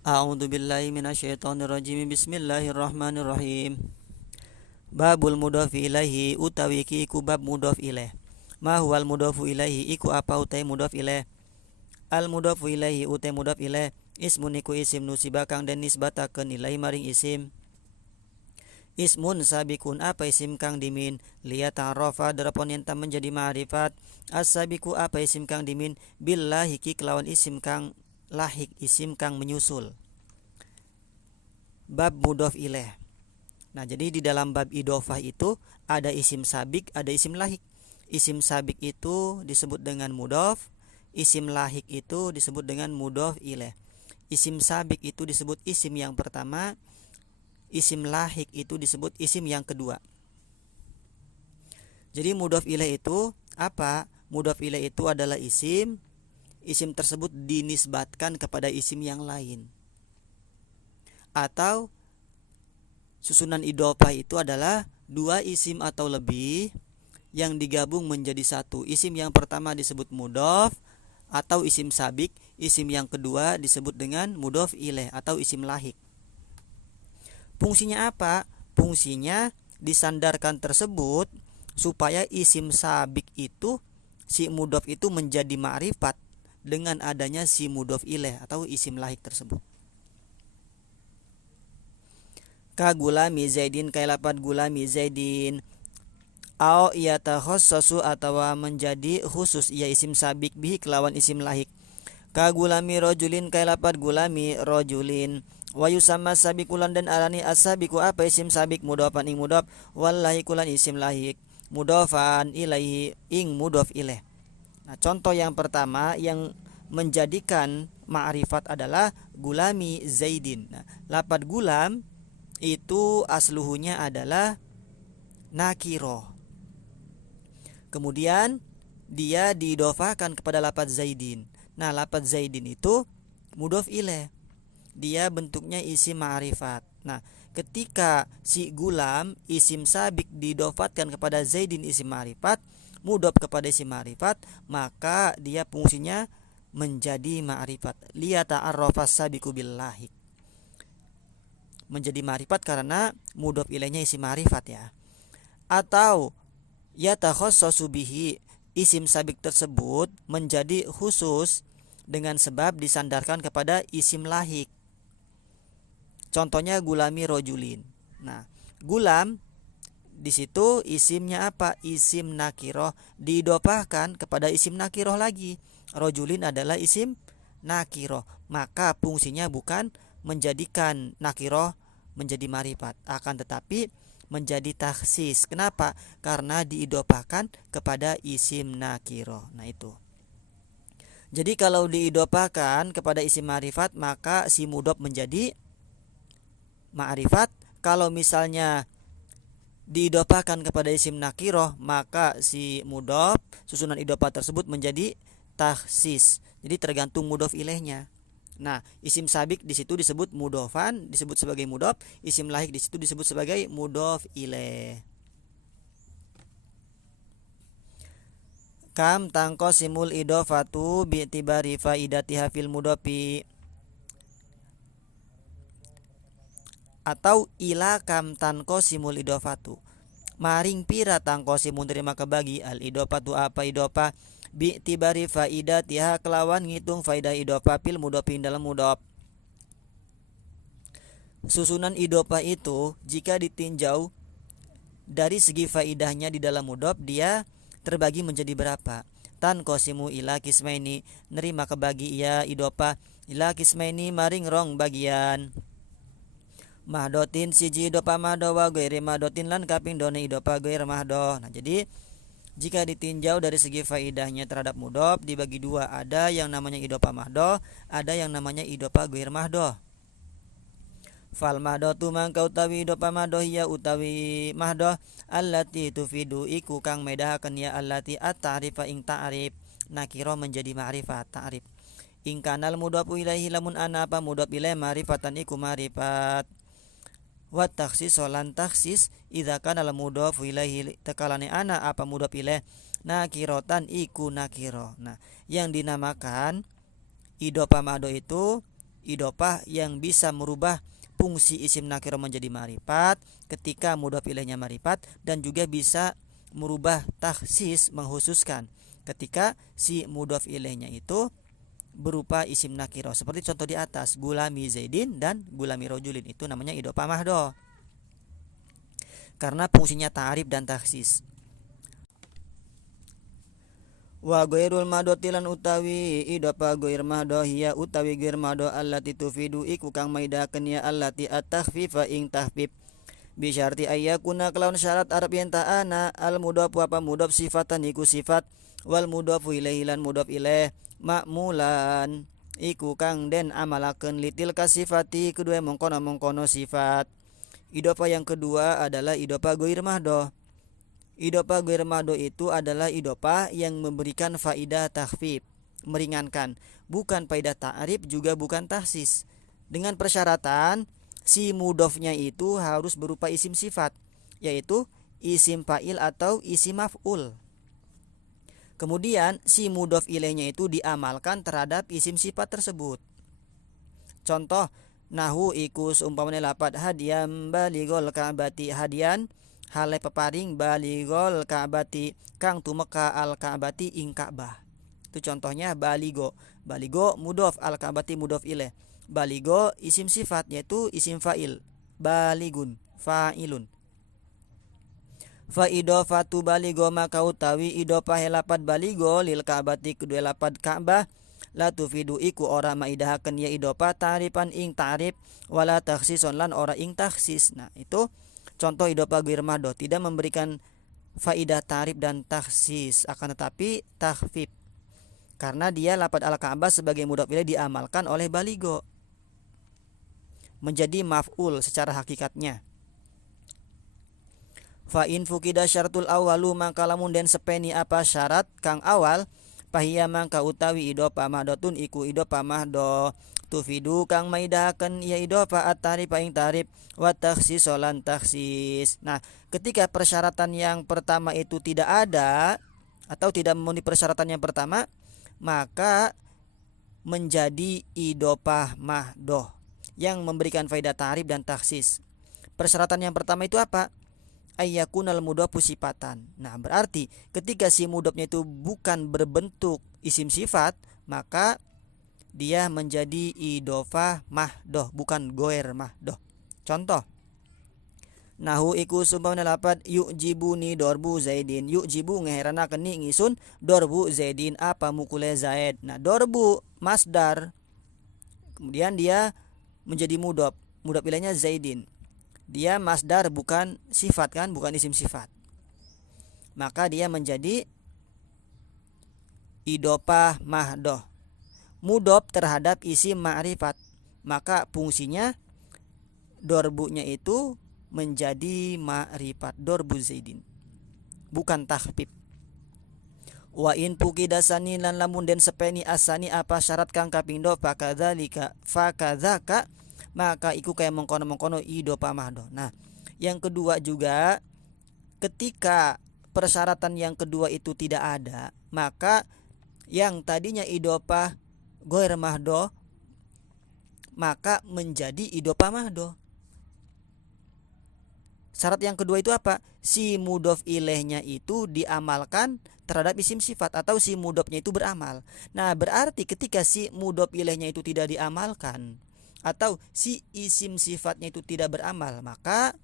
A'udzubillahi minasyaitonirrajim. Bismillahirrahmanirrahim. Babul mudhofi ilaihi utawi iki iku bab mudhof ilaih. Ma huwal mudhofu ilaihi iku apa utai mudhof ilaih. Al mudhofu ilaihi utai mudhof ilaih ismun iku isim nusiba kang den nisbatakeun ilaihi maring isim. Ismun sabikun apa isim kang dimin liya ta'rafa darapon yen menjadi ma'rifat. As-sabiku apa isim kang dimin billahi ki kelawan isim kang lahik, isim kang menyusul. Bab mudhof ilaih. Nah, jadi di dalam bab idhofah itu ada isim sabik, ada isim lahik. Isim sabik itu disebut dengan mudhof, isim lahik itu disebut dengan mudhof ilaih. Isim sabik itu disebut isim yang pertama, isim lahik itu disebut isim yang kedua. Jadi mudhof ilaih itu apa? Mudhof ilaih itu adalah isim tersebut dinisbatkan kepada isim yang lain. Atau susunan idhofah itu adalah dua isim atau lebih yang digabung menjadi satu. Isim yang pertama disebut mudhof atau isim sabik, isim yang kedua disebut dengan mudhof ilaih atau isim lahik. Fungsinya apa? Fungsinya disandarkan tersebut supaya isim sabik itu, si mudhof itu menjadi ma'rifat dengan adanya si mudhof ilaih atau isim lahik tersebut. Ka gulami zaidin kay lapat gulami zaidin au ia takhassasu atawa menjadi khusus ia isim sabik bihi kelawan isim lahik. Ka gulami rajulin kay lapat gulami rajulin wa yusamma sabikulan dan arani as-sabiku apa isim sabik mudhofan ing mudhof wallahi kulan isim lahik mudhofan ilaihi ing mudhof ilaih. Nah, contoh yang pertama yang menjadikan ma'rifat adalah gulami zaidin. Nah, lapat gulam itu asluhunya adalah nakiro. Kemudian dia diidhofahkan kepada lafaz zaidin. Nah, lafaz zaidin itu mudhof ilaih. Dia bentuknya isim ma'rifat. Nah, ketika si gulam isim sabik diidhofatkan kepada zaidin isim ma'rifat, mudhof kepada isim ma'rifat, maka dia fungsinya menjadi ma'rifat. Liya ta'arrafa sabiku billahi. Menjadi ma'rifat karena mudhof ilaihnya isim ma'rifat ya. Atau yatakhassasu bihi, isim sabik tersebut menjadi khusus dengan sebab disandarkan kepada isim lahik. Contohnya gulami rojulin. Nah, gulam di situ isimnya apa? Isim nakiroh diidhofahkan kepada isim nakiroh lagi. Rojulin adalah isim nakiroh, maka fungsinya bukan menjadikan nakiroh menjadi ma'rifat, akan tetapi menjadi takhsis. Kenapa? Karena diidhofahkan kepada isim nakiroh. Nah, itu. Jadi kalau diidhofahkan kepada isim ma'rifat, maka si mudhof menjadi ma'rifat. Kalau misalnya diidhofahkan kepada isim nakiroh, maka si mudhof susunan idhofah tersebut menjadi takhsis. Jadi tergantung mudhof ilaihnya. Nah, isim sabik di situ disebut mudhofan, disebut sebagai mudhof, isim lahik di situ disebut sebagai mudhof ilaih. Kam tangqasimul idhofatu bi'tibari faidatiha fil mudhofi. Atau ila kam tanqasimul idhofatu. Maring pira tangqasimun terima kebagi al idhofatu apa idhofah bi'tibari faidatiha kelawan ngitung faidah idhofah fil mudhofi dalam mudhof. Susunan idhofah itu jika ditinjau dari segi faidahnya di dalam mudhof, dia terbagi menjadi berapa? Tanqasimu ila kismaini, nerima kebagi ia idhofah ila kismaini maring rong bagian. Mahdotin siji idhofah mahdoh wa ghairi mahdotin lan kaping done idhofah ghair mahdoh. Nah, jadi jika ditinjau dari segi faidahnya terhadap mudhof dibagi dua, ada yang namanya idhofah mahdoh, ada yang namanya idhofah ghair mahdoh. Fal mahdotu mangka utawi idhofah mahdoh ya utawi mahdoh allati tufidu iku kang medahaken ya allati at-ta'rifa ing ta'rif nakira menjadi ma'rifat ta'rif. Ing kanal mudhofu ilaihi lamun ana apa mudhof ilaih ma'rifatan iku ma'rifat. Wa takhsis lan takhsis idza kana al mudhofu ilaihi takalane ana apa mudhof ilaih nakirotan iku nakiro. Nah, yang dinamakan idhofah mahdoh itu idopah yang bisa merubah fungsi isim nakiro menjadi ma'rifat ketika mudhof ilaihnya ma'rifat, dan juga bisa merubah takhsis menghususkan ketika si mudhof ilaihnya itu berupa isim nakiro. Seperti contoh di atas, gulami zaidin dan gulami rojulin, itu namanya idopah mahdoh karena fungsinya ta'rif dan takhsis. Wa ghairul madhotilan utawi idopah ghair madhoh hiya utawi ghair madhoh allati tufidu iku kang maidakeun ya allati at-takhfifa ing tahfif bi syarti ayyakuna kelawan syarat arab yen ta'ana al mudhof apa mudhof sifatan iku sifat wal mudhofu ilaihi lan mudhof ilaih ma'mulan iku kang den amalakeun litil kasifati kedua mongkono sifat. Idopah yang kedua adalah idopah ghair madhoh. Idopah ghair madhoh itu adalah idopah yang memberikan faidah takhfif, meringankan, bukan faidah ta'rif juga bukan tahsis, dengan persyaratan si mudhofnya itu harus berupa isim sifat, yaitu isim fa'il atau isim maf'ul. Kemudian si mudhof ilaihnya itu diamalkan terhadap isim sifat tersebut. Contoh nahu iku seumpamane lapad hadiyan baligol ka'bati, hadian hale peparing baligol ka'bati kang tumeka al ka'bati ing Ka'bah. Itu contohnya baligo. Baligo mudhof, al ka'bati mudhof ilaih. Baligo isim sifat yaitu isim fa'il. Baligun fa'ilun. Fa idofatu baligo maka utawi idofah lapad baligo lil ka'bati kedua lapad Ka'bah la tufidu iku ora maidahakeun ya idofah ta'rifan ing ta'rif wala takhsisun lan ora ing takhsis. Nah, itu contoh idopah ghair madhoh, tidak memberikan faidah ta'rif dan takhsis, akan tetapi takhfif karena dia lapad al-Ka'bah sebagai mudhof ilaih diamalkan oleh baligo menjadi maf'ul secara hakikatnya. Fa in fukida syaratul awalu maka lamun den sepeni apa syarat kang awal pahiya mangka utawi idopah mahdotun iku idopah mahdoh tufidu kang maidahakeun ya idopah at-ta'rif ing ta'rif wa takhsis lan takhsis. Nah, ketika persyaratan yang pertama itu tidak ada atau tidak memenuhi persyaratan yang pertama, maka menjadi idopah mahdoh yang memberikan faedah ta'rif dan takhsis. Persyaratan yang pertama itu apa? Ayyakunal mudhofu sifatan. Nah, berarti ketika si mudhofnya itu bukan berbentuk isim sifat, maka dia menjadi idofah mahdoh, bukan goer mahdoh. Contoh nahu iku sumpamana lapad yu'jibuni dorbu zaidin. Yu'jibu ngeheranakeun ni ngisun dorbu zaidin apa mukule zaid. Nah, dorbu masdar, kemudian dia menjadi mudhof, mudhof ilaihnya zaidin. Dia masdar bukan sifat kan, bukan isim sifat. Maka dia menjadi idopah mahdoh, mudhof terhadap isim ma'rifat. Maka fungsinya dorbunya itu menjadi ma'rifat, dorbu zaidin, bukan takhfif. Wa in pukida sani lan lamun den sepeni asani apa syarat kang kapindo fakadzalika fakadzaka maka iku kayak mengkono-mengkono idopah mahdoh. Nah, yang kedua juga ketika persyaratan yang kedua itu tidak ada, maka yang tadinya idopah ghair mahdoh maka menjadi idopah mahdoh. Syarat yang kedua itu apa? Si mudhof ilaihnya itu diamalkan terhadap isim sifat atau si mudhofnya itu beramal. Nah, berarti ketika si mudhof ilaihnya itu tidak diamalkan atau si isim sifatnya itu tidak beramal, maka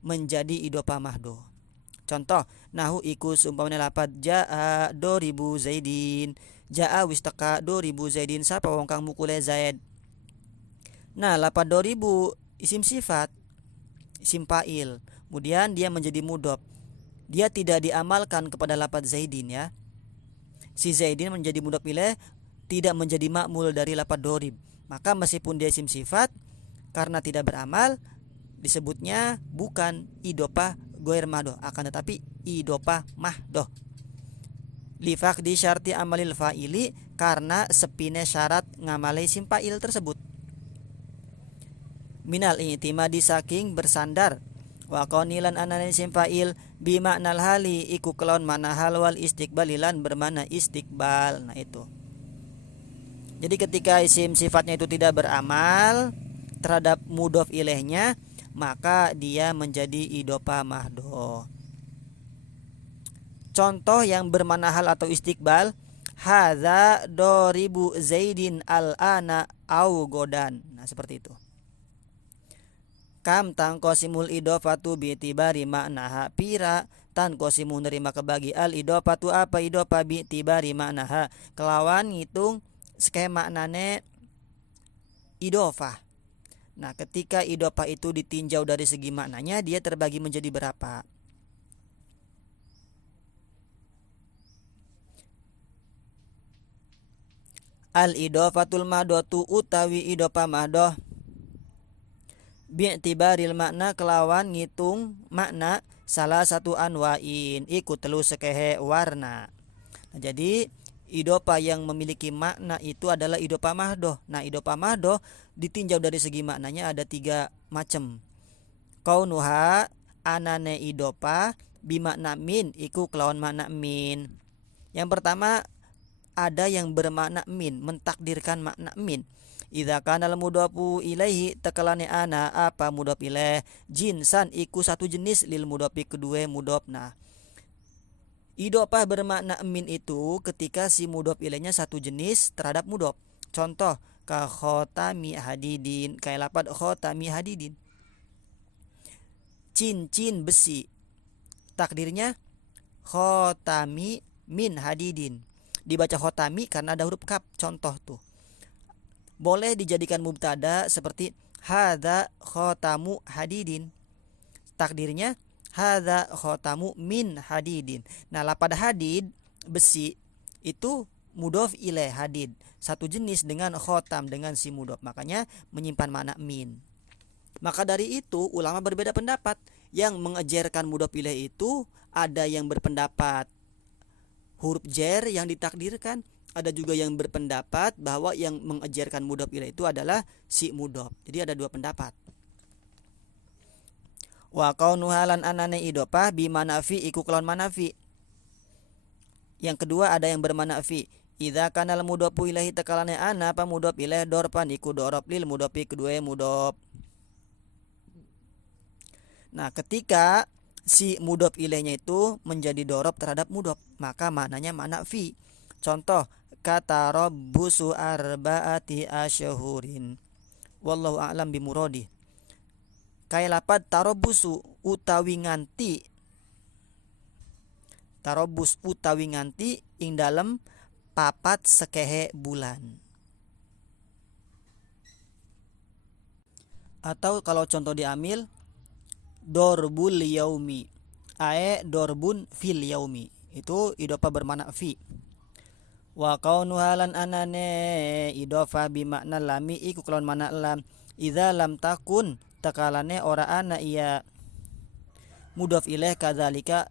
menjadi idopah mahdoh. Contoh nahu iku seumpamana lapad jaa 2000 zaidin. Jaa wis teka 2000 zaidin sapa wong kang mukule zaid. Nah, lapad 2000 isim sifat, isim fa'il, kemudian dia menjadi mudhof. Dia tidak diamalkan kepada lapad zaidin ya. Si zaidin menjadi mudhof ilaih, tidak menjadi ma'mul dari lapad 2000. Maka meskipun dia isim sifat, karena tidak beramal, disebutnya bukan idopah ghair mahdoh, akan tetapi idopah mahdoh. Lifaq di syarti amalil fa'ili, karena sepine syarat ngamale isim fa'il tersebut. Minal i'timadi saking bersandar wa qanilan anana isim fa'il bi maknal hali iku kelawan makna hal wal istiqbalilan bermakna istiqbal. Nah, itu. Jadi ketika isim sifatnya itu tidak beramal terhadap mudhof ilaihnya, maka dia menjadi idhofah mahdoh. Contoh yang bermakna hal atau istiqbal, hadza doribu zaidin al-ana au godan. Nah, seperti itu. Kam tangkosimul idhofatu bi'tibari maknaha, pira tangkosimu nerima kebagi al idhofatu apa idhofah bi'tibari maknaha, kelawan ngitung skema maknane idhofah. Nah, ketika idhofah itu ditinjau dari segi maknanya, dia terbagi menjadi berapa? Al idhofatul mahdotu utawi idhofah mahdoh bi'tibaril makna kelawan ngitung makna salah satu anwain ikut telu sekehe warna. Nah, jadi idhofah yang memiliki makna itu adalah idhofah mahdoh. Nah, idhofah mahdoh ditinjau dari segi maknanya ada 3 macam. Kaunuha anane idhofah bimakna min iku kelawan makna min. Yang pertama ada yang bermakna min, mentakdirkan makna min. Idza kana al mudhofu ilaihi takalane ana apa mudhof ilaih jinsan iku satu jenis lil mudhofi kedua mudhof. Nah, idhofah bermakna min itu ketika si mudhof ilaihnya satu jenis terhadap mudhof. Contoh ka khotami hadidin, kayak lapad khotami hadidin, cincin besi, takdirnya khotami min hadidin, dibaca khotami karena ada huruf kaf. Contoh tuh boleh dijadikan mubtada seperti hadza khotamu hadidin, takdirnya hadza khotamu min hadidin. Nah, lapad hadid besi itu mudhof ilaih hadid, satu jenis dengan khotam dengan si mudhof, makanya menyimpan makna min. Maka dari itu ulama berbeda pendapat. Yang mengejarkan mudhof ilaih itu ada yang berpendapat huruf jar yang ditakdirkan, ada juga yang berpendapat bahwa yang mengejarkan mudhof ilaih itu adalah si mudhof. Jadi ada 2 pendapat. Wa kaunuhalan anane idhofah bi manafi iku kelawan manafi. Yang kedua ada yang bermanafi. Idza kanal mudhofu ilaihi takalane ana apa mudhof ilaih dorpan iku dorob lil mudhofi kedua mudhof. Nah, ketika si mudhof ilaihnya itu menjadi dorob terhadap mudhof, maka maknanya manafi. Contoh kata rabbusu arba'ati asyhurin wallahu a'lam bimuradi. Kayak lapad tarobusu utawi nganti, tarobus utawi nganti ing dalem papat sekehe bulan. Atau kalau contoh diambil dorbul yaumi, ae dorbun fil yaumi, itu idhofah bermakna fi. Wa kaunuhalan anane idhofah bimakna lami iku kelawan makna lam. Idza lam takun takalane ora ana iya mudhof ilaih kadzalika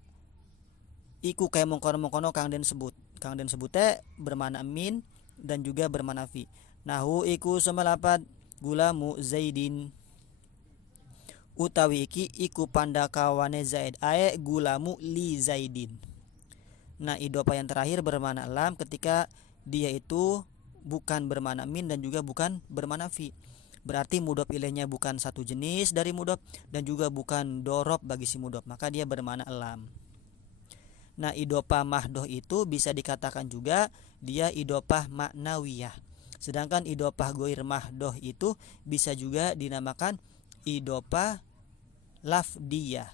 iku kaya mongkono-mongkono kang den sebut. Kang den sebute bermakna min dan juga bermakna fi. Nahu iku semalapat gulamu zaidin, utawi iki iku pandakawane zaid ae gulamu li zaidin. Nah, idhofah yang terakhir bermakna lam ketika dia itu bukan bermakna min dan juga bukan bermakna fi. Berarti mudhof ilaihnya bukan satu jenis dari mudhof dan juga bukan dorob bagi si mudhof, maka dia bermakna lam. Nah, idhofah mahdoh itu bisa dikatakan juga dia idhofah maknawiyah. Sedangkan idhofah ghair mahdoh itu bisa juga dinamakan idhofah lafdiyah.